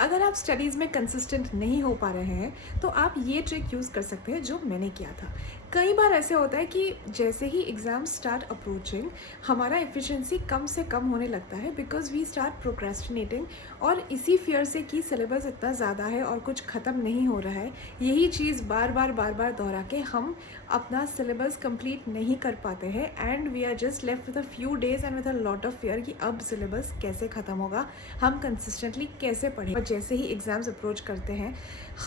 अगर आप स्टडीज़ में कंसिस्टेंट नहीं हो पा रहे हैं तो आप ये ट्रिक यूज़ कर सकते हैं जो मैंने किया था। कई बार ऐसे होता है कि जैसे ही एग्ज़ाम स्टार्ट अप्रोचिंग हमारा एफिशिएंसी कम से कम होने लगता है बिकॉज वी स्टार्ट प्रोक्रेस्टिनेटिंग, और इसी फियर से कि सिलेबस इतना ज़्यादा है और कुछ ख़त्म नहीं हो रहा है, यही चीज़ बार बार दोहरा के हम अपना सिलेबस कंप्लीट नहीं कर पाते हैं and we are just left with a few days and with a lot of fear कि अब सिलेबस कैसे ख़त्म होगा, हम कंसिस्टेंटली कैसे पढ़ें। और जैसे ही एग्ज़ाम्स अप्रोच करते हैं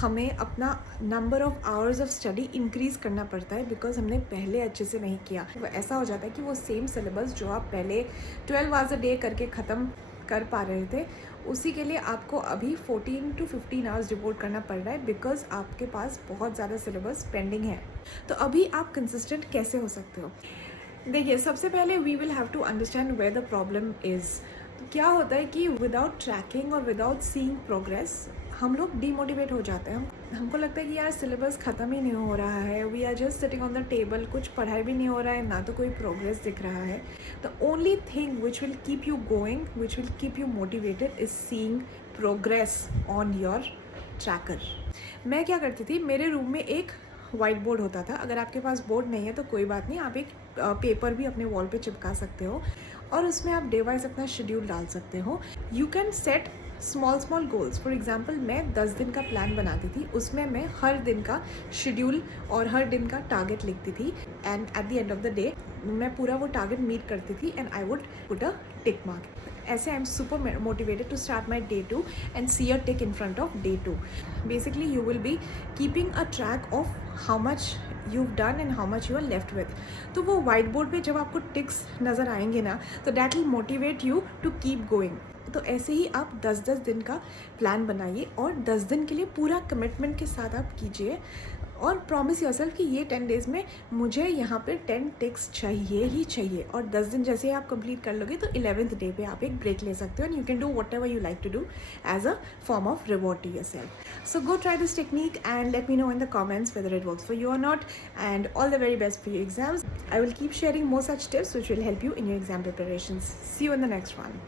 हमें अपना number of hours of study increase करना पड़ता है बिकॉज हमने पहले अच्छे से नहीं किया। वो ऐसा हो जाता है कि वो सेम सिलेबस जो आप पहले 12 आवर्स अ डे करके ख़त्म कर पा रहे थे, उसी के लिए आपको अभी 14 to 15 आवर्स डिवोट करना पड़ रहा है बिकॉज आपके पास बहुत ज़्यादा सिलेबस पेंडिंग है। तो अभी आप कंसिस्टेंट कैसे हो सकते हो? देखिए, सबसे पहले we will have to understand where the problem is. क्या होता है कि विदाउट ट्रैकिंग और विदाउट सीइंग प्रोग्रेस हम लोग डीमोटिवेट हो जाते हैं। हमको लगता है कि यार सिलेबस ख़त्म ही नहीं हो रहा है, we are just sitting on the table, कुछ पढ़ाई भी नहीं हो रहा है, ना तो कोई प्रोग्रेस दिख रहा है। The only thing which will keep you going, which will keep you motivated is seeing progress on your tracker. मैं क्या करती थी, मेरे रूम में एक वाइट बोर्ड होता था। अगर आपके पास बोर्ड नहीं है तो कोई बात नहीं, आप एक पेपर भी अपने वॉल पे चिपका सकते हो और उसमें आप डे वाइज अपना शेड्यूल डाल सकते हो। You can set small goals. For example, मैं 10 दिन का प्लान बनाती थी, उसमें मैं हर दिन का शेड्यूल और हर दिन का टारगेट लिखती थी and at the end of the day मैं पूरा वो टारगेट मीट करती थी and I would put a tick mark. ऐसे I am super motivated to start my day 2 and see a tick in front of day 2। Basically you will be keeping a track of how much you've done and how much you are left with। तो वो white board पे जब आपको ticks नज़र आएंगे ना, तो that will motivate you to keep going. तो ऐसे ही आप 10-10 दिन का प्लान बनाइए और 10 दिन के लिए पूरा कमिटमेंट के साथ आप कीजिए और प्रॉमिस योरसेल्फ कि ये 10 डेज़ में मुझे यहाँ पे 10 टिक्स चाहिए ही चाहिए। और 10 दिन जैसे ही आप कंप्लीट कर लोगे तो 11th डे पे आप एक ब्रेक ले सकते हो and you can do whatever you like to do as a form of reward to yourself. So go try this technique and let me know in the comments whether it works for you or not, and all the very best for your exams. I will keep sharing more such tips which will help you in your exam preparations. See you in the next one.